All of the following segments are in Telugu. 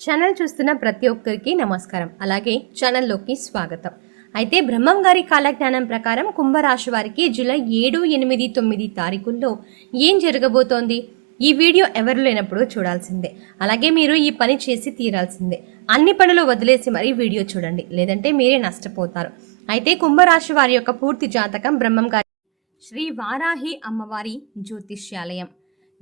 ఛానల్ చూస్తున్న ప్రతి ఒక్కరికి నమస్కారం. అలాగే ఛానల్లోకి స్వాగతం. అయితే బ్రహ్మం గారి కాలజ్ఞానం ప్రకారం కుంభరాశి వారికి జూలై ఏడు ఎనిమిది తొమ్మిది తారీఖుల్లో ఏం జరగబోతోంది? ఈ వీడియో ఎవరు లేనప్పుడు చూడాల్సిందే. అలాగే మీరు ఈ పని చేసి తీరాల్సిందే. అన్ని పనులు వదిలేసి మరీ వీడియో చూడండి. లేదంటే మీరే నష్టపోతారు. అయితే కుంభరాశి వారి యొక్క పూర్తి జాతకం బ్రహ్మం గారి శ్రీ వారాహి అమ్మవారి జ్యోతిష్యాలయం.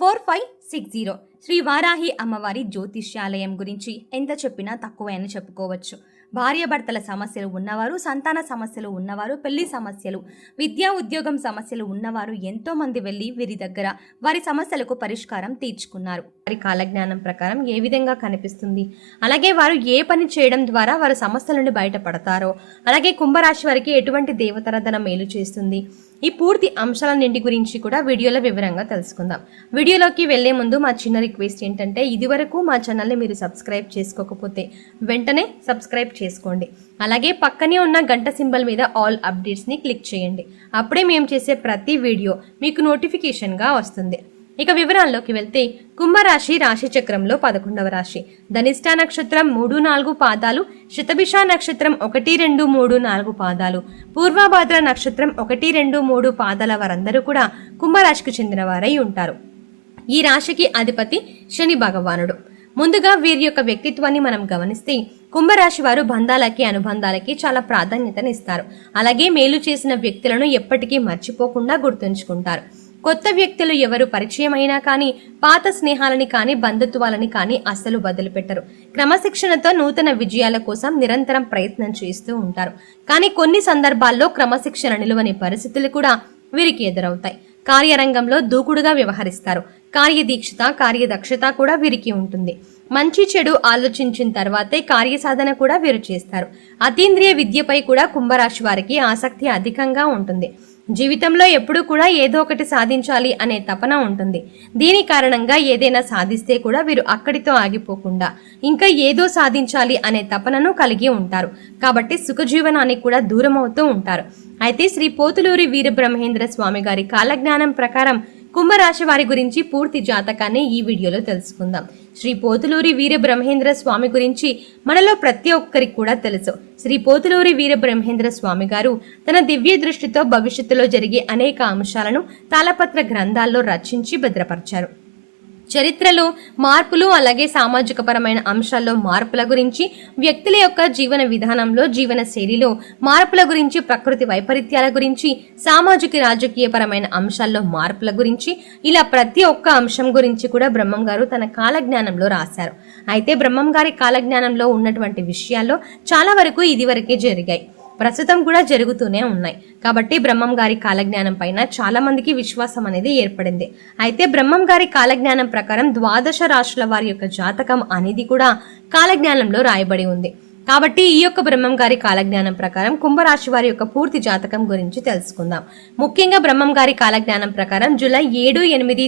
four five six zero. Shri Varahi అమ్మవారి జ్యోతిష్యాలయం గురించి ఎంత చెప్పినా తక్కువే అని చెప్పుకోవచ్చు భార్యాభర్తల సమస్యలు ఉన్నవారు సంతాన సమస్యలు ఉన్నవారు పెళ్ళి సమస్యలు విద్యా ఉద్యోగం సమస్యలు ఉన్నవారు ఎంతోమంది వెళ్ళి వీరి దగ్గర వారి సమస్యలకు పరిష్కారం తీర్చుకున్నారు. వారి కాలజ్ఞానం ప్రకారం ఏ విధంగా కనిపిస్తుంది? అలాగే వారు ఏ పని చేయడం ద్వారా వారి సమస్యల నుండి బయటపడతారో? అలాగే కుంభరాశి వారికి ఎటువంటి దేవతరధన మేలు చేస్తుంది? ఈ పూర్తి అంశాలన్నింటి గురించి కూడా వీడియోలో వివరంగా తెలుసుకుందాం. వీడియోలోకి వెళ్ళే ముందు మా చిన్న రిక్వెస్ట్ ఏంటంటే ఇదివరకు మా ఛానల్ని మీరు సబ్స్క్రైబ్ చేసుకోకపోతే వెంటనే సబ్స్క్రైబ్ చేసుకోండి. అలాగే పక్కనే ఉన్న గంట సింబల్ మీద ఆల్ అప్డేట్స్ని క్లిక్ చేయండి. అప్పుడే మేము చేసే ప్రతి వీడియో మీకు నోటిఫికేషన్గా వస్తుంది. ఇక వివరాల్లోకి వెళ్తే కుంభరాశి రాశి చక్రంలో పదకొండవ రాశి. ధనిష్ట నక్షత్రం మూడు నాలుగు పాదాలు శతభిష నక్షత్రం ఒకటి రెండు మూడు నాలుగు పాదాలు పూర్వభాద్ర నక్షత్రం ఒకటి రెండు మూడు పాదాల వారందరూ కూడా కుంభరాశికి చెందిన వారై ఉంటారు. ఈ రాశికి అధిపతి శని భగవానుడు. ముందుగా వీరి యొక్క వ్యక్తిత్వాన్ని మనం గమనిస్తే కుంభరాశి వారు బంధాలకి అనుబంధాలకి చాలా ప్రాధాన్యతనిస్తారు. అలాగే మేలు చేసిన వ్యక్తులను ఎప్పటికీ మర్చిపోకుండా గుర్తుంచుకుంటారు. కొత్త వ్యక్తులు ఎవరు పరిచయమైనా కానీ పాత స్నేహాలని కానీ బంధుత్వాలని కానీ అస్సలు వదిలిపెట్టరు. క్రమశిక్షణతో నూతన విజయాల కోసం నిరంతరం ప్రయత్నం చేస్తూ ఉంటారు. కానీ కొన్ని సందర్భాల్లో క్రమశిక్షణ నిలువని పరిస్థితులు కూడా వీరికి ఎదురవుతాయి. కార్యరంగంలో దూకుడుగా వ్యవహరిస్తారు. కార్యదీక్షత కార్యదక్షత కూడా వీరికి ఉంటుంది. మంచి చెడు ఆలోచించిన తర్వాతే కార్యసాధన కూడా వీరు చేస్తారు. అతీంద్రియ విద్యపై కూడా కుంభరాశి వారికి ఆసక్తి అధికంగా ఉంటుంది. జీవితంలో ఎప్పుడూ కూడా ఏదో ఒకటి సాధించాలి అనే తపన ఉంటుంది. దీని కారణంగా ఏదైనా సాధిస్తే కూడా వీరు అక్కడితో ఆగిపోకుండా ఇంకా ఏదో సాధించాలి అనే తపనను కలిగి ఉంటారు. కాబట్టి సుఖజీవనానికి కూడా దూరం అవుతూ ఉంటారు. అయితే శ్రీ పోతులూరి వీరబ్రహ్మేంద్ర స్వామి గారి కాలజ్ఞానం ప్రకారం కుంభరాశి వారి గురించి పూర్తి జాతకాన్ని ఈ వీడియోలో తెలుసుకుందాం. శ్రీ పోతులూరి వీర బ్రహ్మేంద్ర స్వామి గురించి మనలో ప్రతి ఒక్కరికి కూడా తెలుసు. శ్రీ పోతులూరి వీర బ్రహ్మేంద్ర స్వామి గారు తన దివ్య దృష్టితో భవిష్యత్తులో జరిగే అనేక అంశాలను తాళపత్ర గ్రంథాల్లో రచించి భద్రపరిచారు. చరిత్రలో మార్పులు అలాగే సామాజిక పరమైన అంశాల్లో మార్పుల గురించి వ్యక్తుల యొక్క జీవన విధానంలో జీవన శైలిలో మార్పుల గురించి ప్రకృతి వైపరీత్యాల గురించి సామాజిక రాజకీయపరమైన అంశాల్లో మార్పుల గురించి ఇలా ప్రతి ఒక్క అంశం గురించి కూడా బ్రహ్మం గారు తన కాలజ్ఞానంలో రాశారు. అయితే బ్రహ్మం గారి కాలజ్ఞానంలో ఉన్నటువంటి విషయాల్లో చాలా వరకు ఇదివరకే జరిగాయి. ప్రస్తుతం కూడా జరుగుతూనే ఉన్నాయి. కాబట్టి బ్రహ్మం గారి కాలజ్ఞానం పైన చాలా మందికి విశ్వాసం అనేది ఏర్పడింది. అయితే బ్రహ్మం గారి కాలజ్ఞానం ప్రకారం ద్వాదశ రాశుల వారి యొక్క జాతకం అనేది కూడా కాలజ్ఞానంలో రాయబడి ఉంది. కాబట్టి ఈ యొక్క బ్రహ్మం గారి కాలజ్ఞానం ప్రకారం కుంభరాశి వారి యొక్క పూర్తి జాతకం గురించి తెలుసుకుందాం. ముఖ్యంగా బ్రహ్మం గారి కాలజ్ఞానం ప్రకారం జూలై ఏడు ఎనిమిది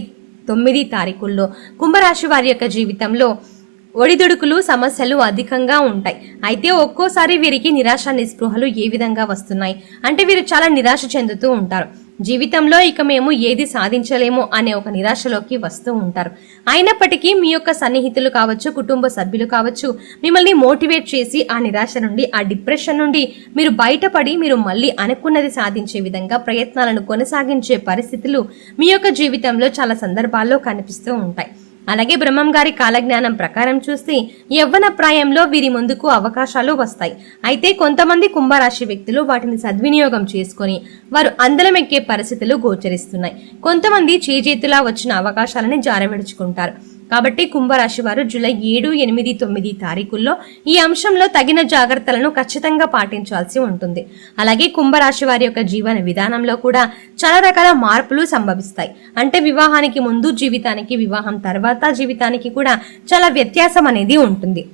తొమ్మిది తారీఖుల్లో కుంభరాశి వారి యొక్క జీవితంలో ఒడిదుడుకులు సమస్యలు అధికంగా ఉంటాయి. అయితే ఒక్కోసారి వీరికి నిరాశ నిస్పృహలు ఏ విధంగా వస్తున్నాయి? అంటే వీరు చాలా నిరాశ చెందుతూ ఉంటారు. జీవితంలో ఇక మేము ఏది సాధించలేము అనే ఒక నిరాశలోకి వస్తూ ఉంటారు. అయినప్పటికీ మీ యొక్క సన్నిహితులు కావచ్చు కుటుంబ సభ్యులు కావచ్చు మిమ్మల్ని మోటివేట్ చేసి ఆ నిరాశ నుండి ఆ డిప్రెషన్ నుండి మీరు బయటపడి మీరు మళ్ళీ అనుకున్నది సాధించే విధంగా ప్రయత్నాలను కొనసాగించే పరిస్థితులు మీ యొక్క జీవితంలో చాలా సందర్భాల్లో కనిపిస్తూ ఉంటాయి. అలాగే బ్రహ్మం గారి కాలజ్ఞానం ప్రకారం చూస్తే యవ్వన ప్రాయంలో వీరి ముందుకు అవకాశాలు వస్తాయి. అయితే కొంతమంది కుంభరాశి వ్యక్తులు వాటిని సద్వినియోగం చేసుకొని వారు అందలమెక్కే పరిస్థితులు గోచరిస్తున్నాయి. కొంతమంది చేజేతులా వచ్చిన అవకాశాలని జారవిడుచుకుంటారు. కాబట్టి కుంభరాశి వారు జూలై ఏడు ఎనిమిది తొమ్మిది తారీఖుల్లో ఈ అంశంలో తగిన జాగ్రత్తలను ఖచ్చితంగా పాటించాల్సి ఉంటుంది. అలాగే కుంభరాశి వారి యొక్క జీవన విధానంలో కూడా చాలా రకాల మార్పులు సంభవిస్తాయి. అంటే వివాహానికి ముందు జీవితానికి వివాహం తర్వాత జీవితానికి కూడా చాలా వ్యత్యాసం అనేది ఉంటుంది.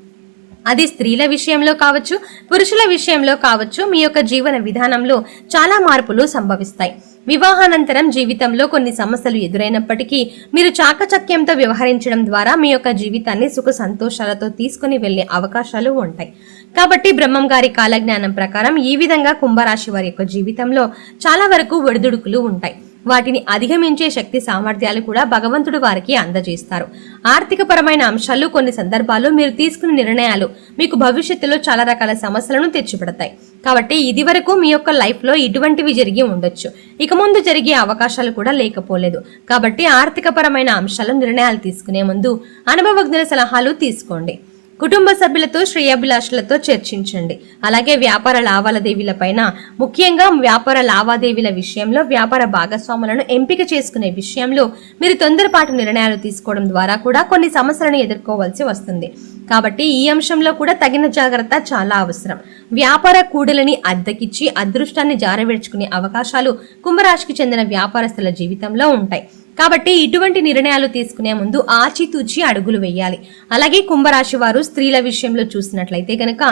అది స్త్రీల విషయంలో కావచ్చు పురుషుల విషయంలో కావచ్చు మీ యొక్క జీవన విధానంలో చాలా మార్పులు సంభవిస్తాయి. వివాహానంతరం జీవితంలో కొన్ని సమస్యలు ఎదురైనప్పటికీ మీరు చాకచక్యంతో వ్యవహరించడం ద్వారా మీ యొక్క జీవితాన్ని సుఖ సంతోషాలతో తీసుకుని వెళ్ళే అవకాశాలు ఉంటాయి. కాబట్టి బ్రహ్మం గారి కాలజ్ఞానం ప్రకారం ఈ విధంగా కుంభరాశి వారి యొక్క జీవితంలో చాలా వరకు ఒడిదుడుకులు ఉంటాయి. వాటిని అధిగమించే శక్తి సామర్థ్యాలు కూడా భగవంతుడు వారికి అందజేస్తారు. ఆర్థిక పరమైన అంశాలు కొన్ని సందర్భాల్లో మీరు తీసుకున్న నిర్ణయాలు మీకు భవిష్యత్తులో చాలా రకాల సమస్యలను తెచ్చిపెడతాయి. కాబట్టి ఇది వరకు మీ యొక్క లైఫ్లో ఇటువంటివి జరిగి ఉండొచ్చు. ఇక ముందు జరిగే అవకాశాలు కూడా లేకపోలేదు. కాబట్టి ఆర్థిక పరమైన అంశాలు నిర్ణయాలు తీసుకునే ముందు అనుభవజ్ఞుల సలహాలు తీసుకోండి. కుటుంబ సభ్యులతో శ్రేయాభిలాషులతో చర్చించండి. అలాగే వ్యాపార లావాదేవీలపైన ముఖ్యంగా వ్యాపార లావాదేవీల విషయంలో వ్యాపార భాగస్వాములను ఎంపిక చేసుకునే విషయంలో మీరు తొందరపాటు నిర్ణయాలు తీసుకోవడం ద్వారా కూడా కొన్ని సమస్యలను ఎదుర్కోవాల్సి వస్తుంది. కాబట్టి ఈ అంశంలో కూడా తగిన జాగ్రత్త చాలా అవసరం. వ్యాపార కూడలని అద్దెకిచ్చి అదృష్టాన్ని జారవేర్చుకునే అవకాశాలు కుంభరాశికి చెందిన వ్యాపారస్తుల జీవితంలో ఉంటాయి. కాబట్టి ఇటువంటి నిర్ణయాలు తీసుకునే ముందు ఆచితూచి అడుగులు వేయాలి. అలాగే కుంభరాశి వారు స్త్రీల విషయంలో చూసినట్లయితే గనక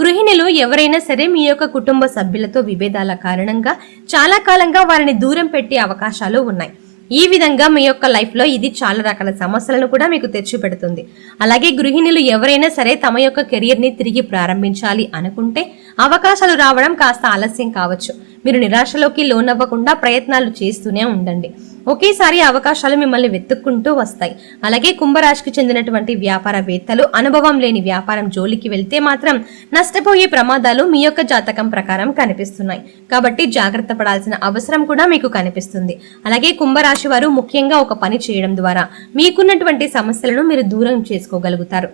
గృహిణులు ఎవరైనా సరే మీ యొక్క కుటుంబ సభ్యులతో విభేదాల కారణంగా చాలా కాలంగా వారిని దూరం పెట్టే అవకాశాలు ఉన్నాయి. ఈ విధంగా మీ యొక్క లైఫ్లో ఇది చాలా రకాల సమస్యలను కూడా మీకు తెచ్చిపెడుతుంది. అలాగే గృహిణులు ఎవరైనా సరే తమ యొక్క కెరియర్ని తిరిగి ప్రారంభించాలి అనుకుంటే అవకాశాలు రావడం కాస్త ఆలస్యం కావచ్చు. మీరు నిరాశలోకి లోనవ్వకుండా ప్రయత్నాలు చేస్తూనే ఉండండి. ఒకేసారి అవకాశాలు మిమ్మల్ని వెతుక్కుంటూ వస్తాయి. అలాగే కుంభరాశికి చెందినటువంటి వ్యాపారవేత్తలు అనుభవం లేని వ్యాపారం జోలికి వెళ్తే మాత్రం నష్టపోయే ప్రమాదాలు మీ యొక్క జాతకం ప్రకారం కనిపిస్తున్నాయి. కాబట్టి జాగ్రత్త పడాల్సిన అవసరం కూడా మీకు కనిపిస్తుంది. అలాగే కుంభరాశి వారు ముఖ్యంగా ఒక పని చేయడం ద్వారా మీకున్నటువంటి సమస్యలను మీరు దూరం చేసుకోగలుగుతారు.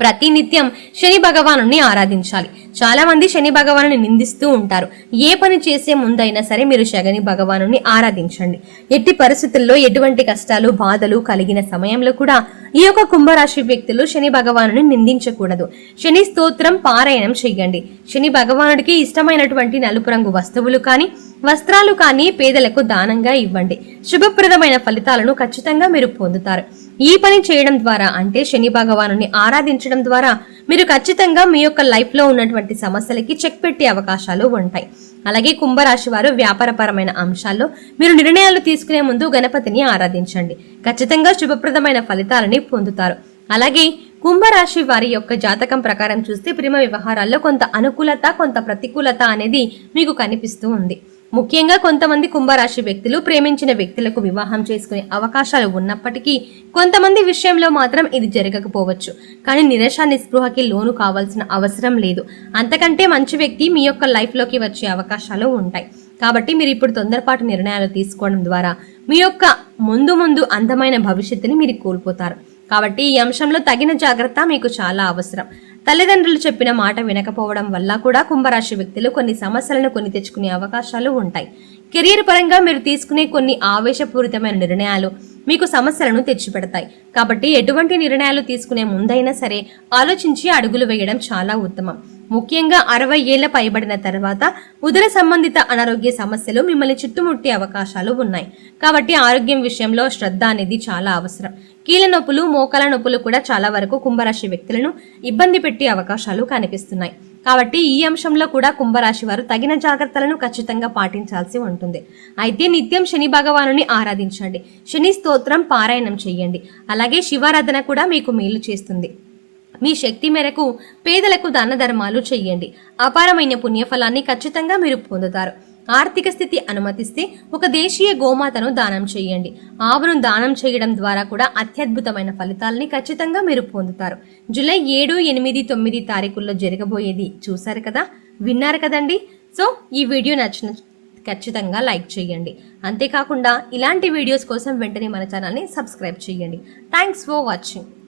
ప్రతినిత్యం శని భగవాను ఆరాధించాలి. చాలా మంది శని భగవాను నిందిస్తూ ఉంటారు. ఏ పని చేసే ముందైనా సరే మీరు శని భగవాను ఆరాధించండి. ఎట్టి పరిస్థితుల్లో ఎటువంటి కష్టాలు బాధలు కలిగిన సమయంలో కూడా ఈ యొక్క కుంభరాశి వ్యక్తులు శని భగవాను నిందించకూడదు. శని స్తోత్రం పారాయణం చేయండి. శని భగవానుడికి ఇష్టమైనటువంటి నలుపు రంగు వస్తువులు కానీ వస్త్రాలు కానీ పేదలకు దానంగా ఇవ్వండి. శుభప్రదమైన ఫలితాలను ఖచ్చితంగా మీరు పొందుతారు. ఈ పని చేయడం ద్వారా అంటే శని భగవాను ఆరాధించడం ద్వారా మీరు ఖచ్చితంగా మీ యొక్క లైఫ్లో ఉన్నటువంటి సమస్యలకి చెక్ పెట్టే అవకాశాలు ఉంటాయి. అలాగే కుంభరాశి వారు వ్యాపారపరమైన అంశాల్లో మీరు నిర్ణయాలు తీసుకునే ముందు గణపతిని ఆరాధించండి. ఖచ్చితంగా శుభప్రదమైన ఫలితాలని పొందుతారు. అలాగే కుంభరాశి వారి యొక్క జాతకం ప్రకారం చూస్తే ప్రేమ వ్యవహారాల్లో కొంత అనుకూలత కొంత ప్రతికూలత అనేది మీకు కనిపిస్తూ ఉంది. ముఖ్యంగా కొంతమంది కుంభరాశి వ్యక్తులు ప్రేమించిన వ్యక్తులకు వివాహం చేసుకునే అవకాశాలు ఉన్నప్పటికీ కొంతమంది విషయంలో మాత్రం ఇది జరగకపోవచ్చు. కానీ నిరాశ నిస్పృహకి లోను కావాల్సిన అవసరం లేదు. అంతకంటే మంచి వ్యక్తి మీ యొక్క లైఫ్లోకి వచ్చే అవకాశాలు ఉంటాయి. కాబట్టి మీరు ఇప్పుడు తొందరపాటు నిర్ణయాలు తీసుకోవడం ద్వారా మీ యొక్క ముందు ముందు అందమైన భవిష్యత్తుని మీరు కోల్పోతారు. కాబట్టి ఈ అంశంలో తగిన జాగ్రత్త మీకు చాలా అవసరం. తల్లిదండ్రులు చెప్పిన మాట వినకపోవడం వల్ల కూడా కుంభరాశి వ్యక్తులు కొన్ని సమస్యలను కొని తెచ్చుకునే అవకాశాలు ఉంటాయి. కెరీర్ పరంగా మీరు తీసుకునే కొన్ని ఆవేశపూరితమైన నిర్ణయాలు మీకు సమస్యలను తెచ్చిపెడతాయి. కాబట్టి ఎటువంటి నిర్ణయాలు తీసుకునే ముందైనా సరే ఆలోచించి అడుగులు వేయడం చాలా ఉత్తమం. ముఖ్యంగా అరవై ఏళ్ళ పైబడిన తర్వాత ఉదర సంబంధిత అనారోగ్య సమస్యలు మిమ్మల్ని చుట్టుముట్టే అవకాశాలు ఉన్నాయి. కాబట్టి ఆరోగ్యం విషయంలో శ్రద్ధ అనేది చాలా అవసరం. కీళ్ళ నొప్పులు మోకాల నొప్పులు కూడా చాలా వరకు కుంభరాశి వ్యక్తులను ఇబ్బంది పెట్టే అవకాశాలు కనిపిస్తున్నాయి. కాబట్టి ఈ అంశంలో కూడా కుంభరాశి వారు తగిన జాగ్రత్తలను ఖచ్చితంగా పాటించాల్సి ఉంటుంది. అయితే నిత్యం శని భగవానుని ఆరాధించండి. శని స్తోత్రం పారాయణం చేయండి. అలాగే శివారాధన కూడా మీకు మేలు చేస్తుంది. మీ శక్తి మేరకు పేదలకు దాన ధర్మాలు చెయ్యండి అపారమైన పుణ్యఫలాన్ని ఖచ్చితంగా మీరు పొందుతారు. ఆర్థిక స్థితి అనుమతిస్తే ఒక దేశీయ గోమాతను దానం చేయండి. ఆవును దానం చేయడం ద్వారా కూడా అత్యద్భుతమైన ఫలితాలని ఖచ్చితంగా మీరు పొందుతారు. జూలై ఏడు ఎనిమిది తొమ్మిది తారీఖుల్లో జరగబోయేది చూశారు కదా? విన్నారు కదండి? సో ఈ వీడియో నచ్చిన ఖచ్చితంగా లైక్ చేయండి. అంతేకాకుండా ఇలాంటి వీడియోస్ కోసం వెంటనే మన ఛానల్ని సబ్స్క్రైబ్ చేయండి. Thanks for watching.